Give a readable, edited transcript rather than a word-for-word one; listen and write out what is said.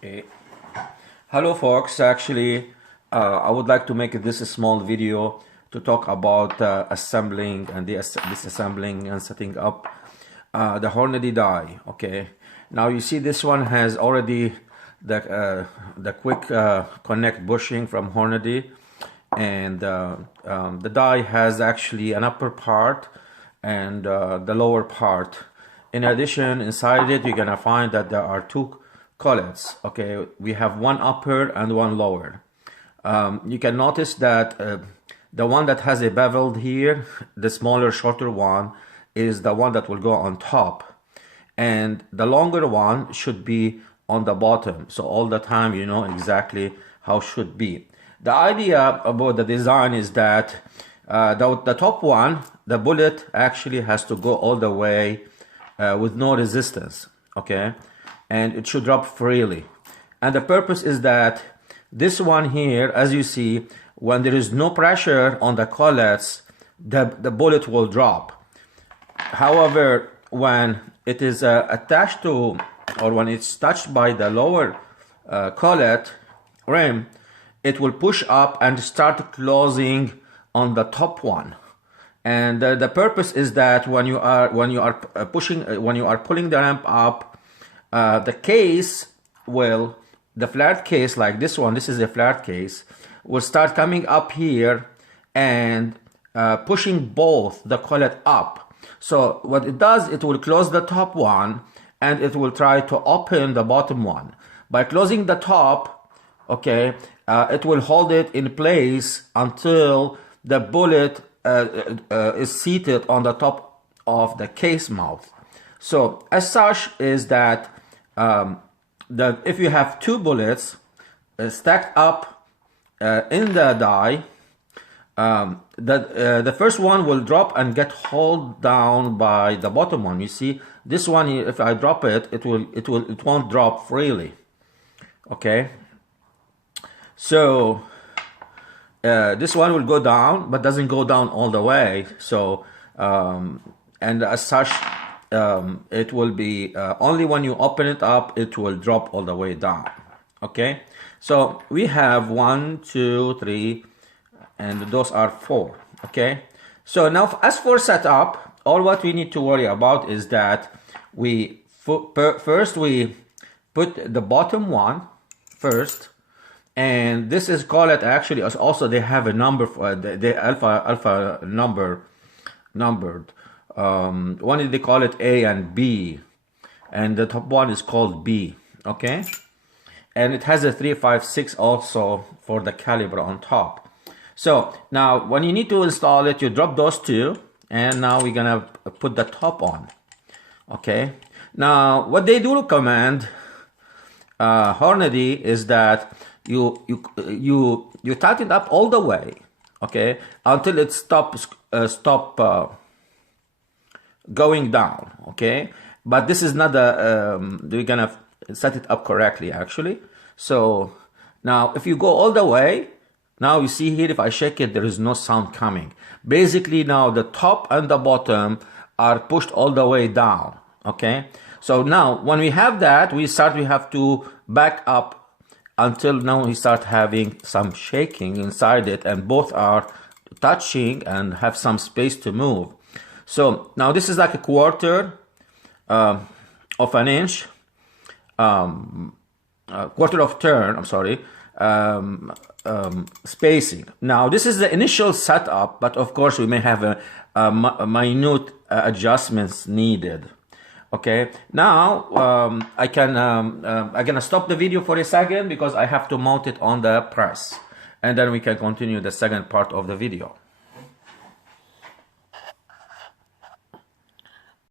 Okay. Hello folks, actually I would like to make this a small video to talk about assembling and disassembling and setting up the Hornady die. Okay, now you see this one has already the quick connect bushing from Hornady, and the die has actually an upper part and the lower part. In addition, inside it you're gonna find that there are two collets. Okay, we have one upper and one lower. You can notice that the one that has a beveled here, the smaller shorter one, is the one that will go on top, and the longer one should be on the bottom, so all the time you know exactly how it should be. The idea about the design is that the top one, the bullet actually has to go all the way with no resistance, okay, and it should drop freely. And the purpose is that this one here, as you see, when there is no pressure on the collets, the bullet will drop. However, when it is attached to, or when it's touched by the lower collet rim, it will push up and start closing on the top one. And the purpose is that when you are pulling the ramp up, the case will, the flat case like this one, this is a flat case, will start coming up here and pushing both the collet up. So what it does, it will close the top one and it will try to open the bottom one. By closing the top, okay, it will hold it in place until the bullet is seated on the top of the case mouth. So as such is that if you have two bullets stacked up in the die, the first one will drop and get held down by the bottom one. You see this one here, if I drop it, it won't drop freely. Okay, so this one will go down, but doesn't go down all the way. So and as such, it will be only when you open it up it will drop all the way down. Okay, so we have 1, 2, 3, and those are 4. Okay, so now as for setup, all what we need to worry about is that we first we put the bottom one first, and this is collet actually also they have a number for the alpha numbered. One they call it A and B, and the top one is called B. Okay, and it has a 356 also for the caliber on top. So now when you need to install it, you drop those two, and now we're gonna put the top on. Okay, now what they do recommend, Hornady, is that you tighten it up all the way, okay, until it stops going down. Okay, but this is not we're gonna set it up correctly actually. So now if you go all the way, now you see here if I shake it, there is no sound coming. Basically now the top and the bottom are pushed all the way down. Okay, so now when we have that, we have to back up until now we start having some shaking inside it, and both are touching and have some space to move. So now this is like a quarter of an inch, quarter of turn, I'm sorry, spacing. Now this is the initial setup, but of course we may have a minute adjustments needed. Okay, now I'm gonna stop the video for a second because I have to mount it on the press, and then we can continue the second part of the video.